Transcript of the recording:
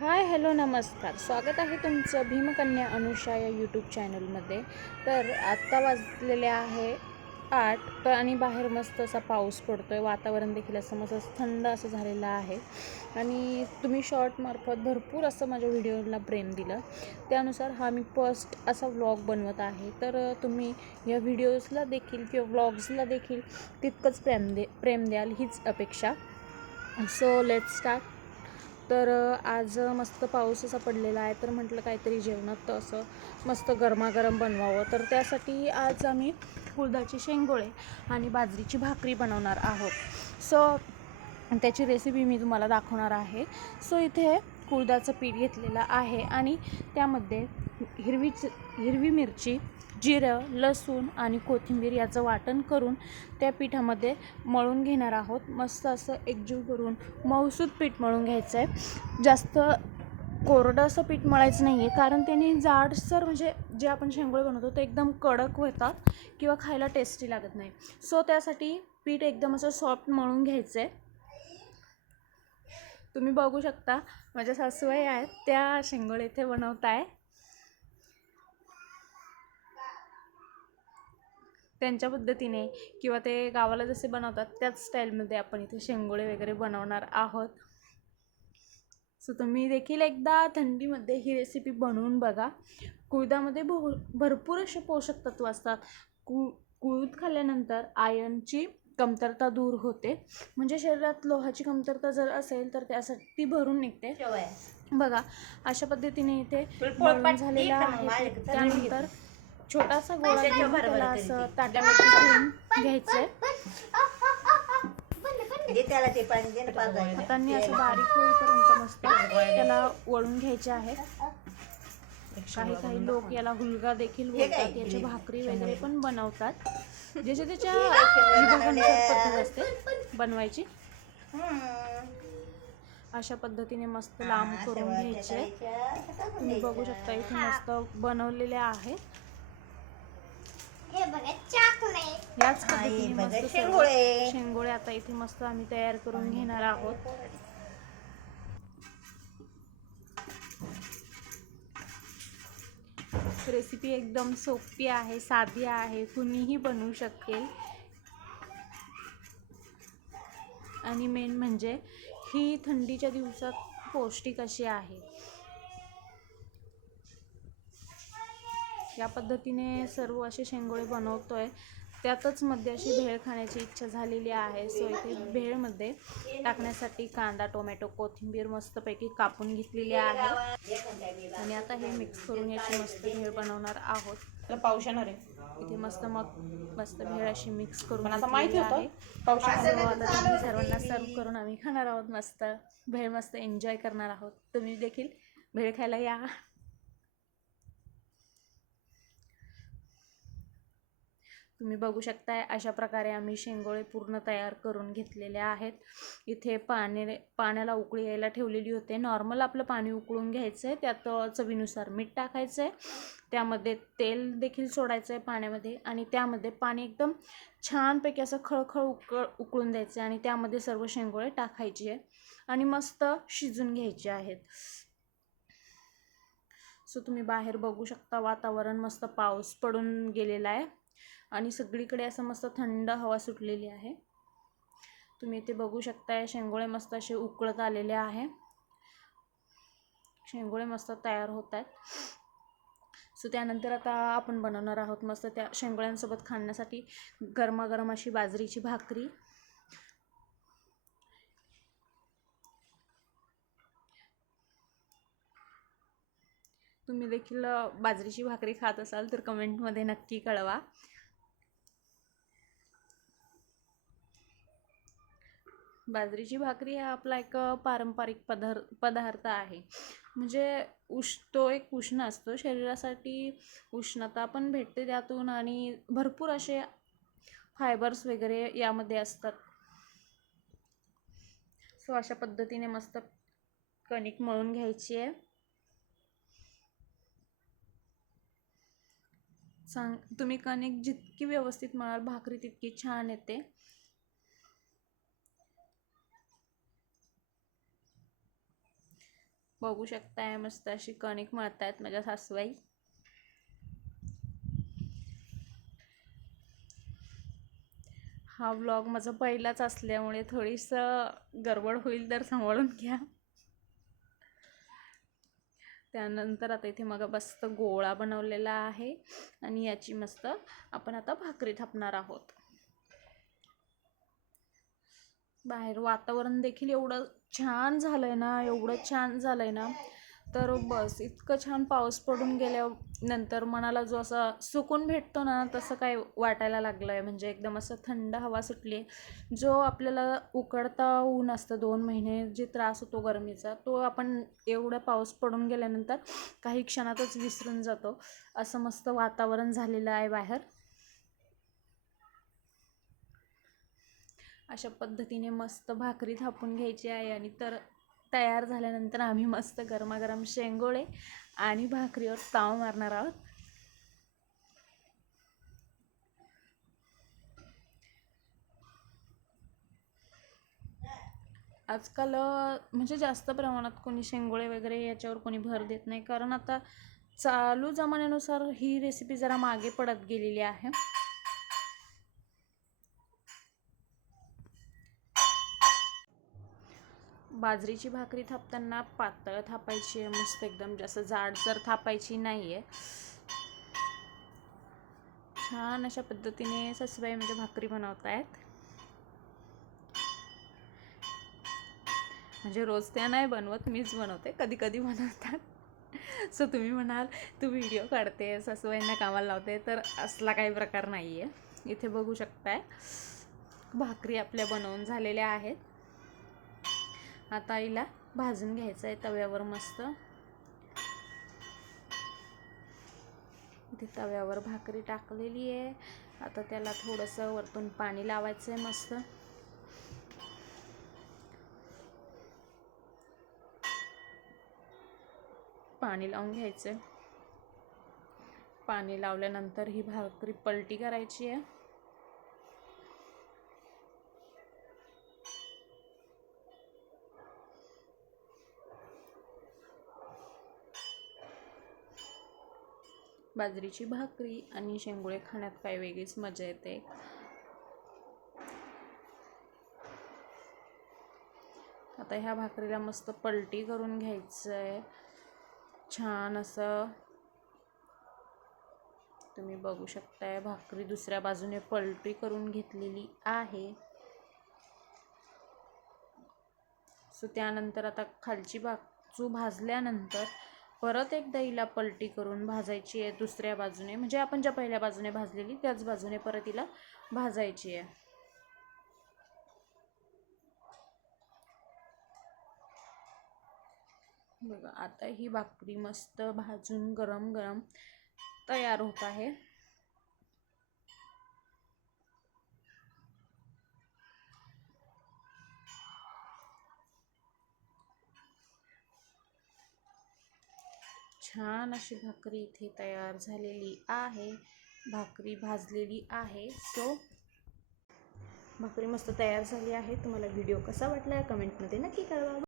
Hi hello नमस्कार. स्वागत आहे तुमचं भीमकन्या अनुषा या यूट्यूब चॅनलमध्ये तर आत्ता वाजलेले आहे आठ तर आणि बाहेर मस्त असा पाऊस पडतो आहे वातावरण देखील असं मस्त थंड असं झालेलं आहे. आणि तुम्ही शॉर्टमार्फत भरपूर असं माझ्या व्हिडिओला प्रेम दिलं. त्यानुसार हा मी फर्स्ट असा व्लॉग बनवत आहे. तर तुम्ही या व्हिडिओजला देखील किंवा व्लॉग्सला देखील तितकंच प्रेम दे प्रेम द्याल हीच अपेक्षा. सो लेट स्टार्ट तर आज मस्त पाऊस असा पडलेला आहे तर म्हटलं काहीतरी जेवणात तर असं मस्त गरमागरम बनवावं. तर त्यासाठी आज आम्ही कुळदाचे शेंगोळे आणि बाजरीची भाकरी बनवणार आहोत. सो त्याची रेसिपी मी तुम्हाला दाखवणार आहे. सो इथे कुळदाचं पीठ घेतलेलं आहे आणि त्यामध्ये हिरवी हिरवी मिरची जिरं लसूण आणि कोथिंबीर याचं वाटण करून त्या पिठामध्ये मळून घेणार आहोत. मस्त असं एकजीव करून मऊसूद पीठ मळून घ्यायचं आहे जास्त कोरडं असं पीठ मळायचं नाही आहे कारण त्याने जाडसर म्हणजे जे आपण शेंगोळे बनवतो ते एकदम कडक होतात किंवा खायला टेस्टी लागत नाही. सो त्यासाठी पीठ एकदम असं सॉफ्ट मळून घ्यायचं आहे तुम्ही बघू शकता माझ्या सासूबाई आहेत त्या शेंगोळे इथे बनवत आहे त्यांच्या पद्धतीने किंवा ते गावाला जसे बनवतात त्याच स्टाईलमध्ये आपण इथे शेंगोळे वगैरे बनवणार आहोत. सो तुम्ही देखील एकदा थंडीमध्ये ही रेसिपी बनवून बघा. कुळदामध्ये भो भरपूर असे पोषक तत्व असतात. कु कुळूद खाल्ल्यानंतर आयर्नची कमतरता दूर होते. म्हणजे शरीरात लोहाची कमतरता जर असेल तर त्यासाठी ती भरून निघते. बघा अशा पद्धतीने इथे झालेलं आहे. त्यानंतर छोटासा गोळा घेऊन त्याला असं ताटावरती घेऊन घ्यायचंय. दे त्याला ते पाणी दे. हातांनी असं बारीक होईपर्यंत मस्त त्याला वळून घ्यायचे आहेत. काही काही लोक याला हुलगा देखील बोलतात याची भाकरी वगैरे पण बनवतात. ज्याच्या त्याच्या पद्धत असते बनवायची. अशा पद्धतीने मस्त लांब करून घ्यायचे. तुम्ही बघू शकता इथे मस्त बनवलेले हे चॉकलेट याच पद्धतीने मस्त सर्व शेंगोळे. शेंगोळे आता इथे मस्त आम्ही तयार करून घेणार आहोत. रेसिपी एकदम सोपी आहे साधी आहे कुणीही बनवू शकेल. आणि मेन म्हणजे ही थंडीच्या दिवसात पौष्टिक अशी आहे. या पद्धतीने सर्व असे शेंगोळे बनवतोय. त्यातच मध्ये अशी भेळ खाण्याची इच्छा झालेली आहे. सो इथे भेळमध्ये टाकण्यासाठी कांदा टोमॅटो कोथिंबीर मस्तपैकी कापून घेतलेली आहे. आणि आता हे मिक्स करून याची मस्त भेळ बनवणार आहोत. पाऊस येणार आहे. इथे मस्त मग मस्त भेळ अशी मिक्स करून आता माहिती आहे. तुम्ही सर्वांना सर्व करून आम्ही खाणार आहोत. मस्त भेळ मस्त एन्जॉय करणार आहोत. तुम्ही देखील भेळ खायला या. तुम्ही बघू शकताय अशा प्रकारे आम्ही शेंगोळे पूर्ण तयार करून घेतलेले आहेत. इथे पाणी पाण्याला उकळी यायला ठेवलेली होते. नॉर्मल आपलं पाणी उकळून घ्यायचं आहे त्यात चवीनुसार मीठ टाकायचं आहे त्यामध्ये तेल देखील सोडायचं आहे पाण्यामध्ये आणि त्यामध्ये पाणी एकदम छानपैकी असं खळखळ उकळ उकळून द्यायचं आहे आणि त्यामध्ये सर्व शेंगोळे टाकायचे आहे आणि मस्त शिजून घ्यायचे आहेत. सो तुम्ही बाहेर बघू शकता वातावरण मस्त पाऊस पडून गेलेला आहे. आणि सगळीकडे असं मस्त थंड हवा सुटलेली आहे. तुम्ही इथे बघू शकताय शेंगोळे मस्त असे उकळत आलेले आहे. शेंगोळे मस्त तयार होत आहेत. सो त्यानंतर आता आपण बनवणार आहोत मस्त त्या शेंगोळ्यांसोबत खाण्यासाठी गरमागरम अशी बाजरीची भाकरी. तुम्ही देखील बाजरीची भाकरी खात असाल तर कमेंटमध्ये नक्की कळवा. बाजरीची भाकरी हा आपला एक पारंपरिक पदार पदार्थ आहे. म्हणजे उष तो एक उष्ण असतो. शरीरासाठी उष्णता पण भेटते त्यातून आणि भरपूर असे फायबर्स वगैरे यामध्ये असतात. सो अशा पद्धतीने मस्त कणिक मळून घ्यायची आहे. सांग तुम्ही कणिक जितकी व्यवस्थित मळाल भाकरी तितकी छान येते. बघू शकताय मस्त अशी कणिक मळतायत माझ्या सासूबाई. हा व्लॉग माझा पहिलाच असल्यामुळे थोडीसं गडबड होईल तर सांभाळून घ्या. त्यानंतर आता इथे मग मस्त गोळा बनवलेला आहे. आणि याची मस्त आपण आता भाकरी थापणार आहोत. बाहेर वातावरण देखील एवढं छान झालंय ना एवढं छान झालंय ना. तर बस इतकं छान पाऊस पडून गेल्यानंतर मनाला जो असा सुकून भेटतो ना तसं काय वाटायला लागलं आहे म्हणजे एकदम असं थंड हवा सुटली आहे जो आपल्याला उकडता ऊन असतं दोन महिने जे त्रास होतो गरमीचा तो आपण एवढा पाऊस पडून गेल्यानंतर काही क्षणातच विसरून जातो. असं मस्त वातावरण झालेलं आहे बाहेर. अशा पद्धतीने मस्त भाकरी थापून घ्यायची आहे आणि तर तयार झाल्यानंतर आम्ही मस्त गरमागरम शेंगोळे आणि भाकरीवर ताव मारणार आहोत. आजकाल म्हणजे जास्त प्रमाणात कोणी शेंगोळे वगैरे याच्यावर कोणी भर देत नाही. कारण आता चालू जमान्यानुसार ही रेसिपी जरा मागे पडत गेलेली आहे. बाजरीची भाकरी थापताना पातळ थापायची आहे मस्त एकदम जास्त जाडसर थापायची नाही आहे छान अशा पद्धतीने सासूबाई म्हणजे भाकरी बनवत आहेत म्हणजे रोज त्या नाही बनवत मीच बनवते कधी कधी बनवतात. सो तुम्ही म्हणाल तू व्हिडिओ काढते सासूबाईंना कामाला लावते तर असला काही प्रकार नाही आहे इथे बघू शकताय भाकरी आपल्या बनवून झालेल्या आहेत. आता आईला भाजून घ्यायचं आहे तव्यावर मस्त. इथे तव्यावर भाकरी टाकलेली आहे. आता त्याला थोडंसं वरतून पाणी लावायचं आहे मस्त. पाणी लावून घ्यायचं आहे पाणी लावल्यानंतर ही भाकरी पलटी करायची आहे. बाजरीची भाकरी आणि शेंगोळे खाण्यात काय वेगळीच मजा येते. आता ह्या भाकरीला मस्त पलटी करून घ्यायचं आहे छान असं. तुम्ही बघू शकताय भाकरी दुसऱ्या बाजूने पलटी करून घेतलेली आहे. सो त्यानंतर आता खालची बाजू भाजल्यानंतर परत एकदा हिला पलटी करून भाजायची आहे दुसऱ्या बाजूने. म्हणजे आपण ज्या पहिल्या बाजूने भाजलेली त्याच बाजूने परत हिला भाजायची आहे. बघा आता ही भाकरी मस्त भाजून गरम गरम तयार होत आहे. छान अशी भाकरी इथे तयार झालेली आहे. भाकरी भाजलेली आहे. सो भाकरी मस्त तयार झाली आहे. तुम्हाला व्हिडिओ कसा वाटला कमेंटमध्ये नक्की कळवा.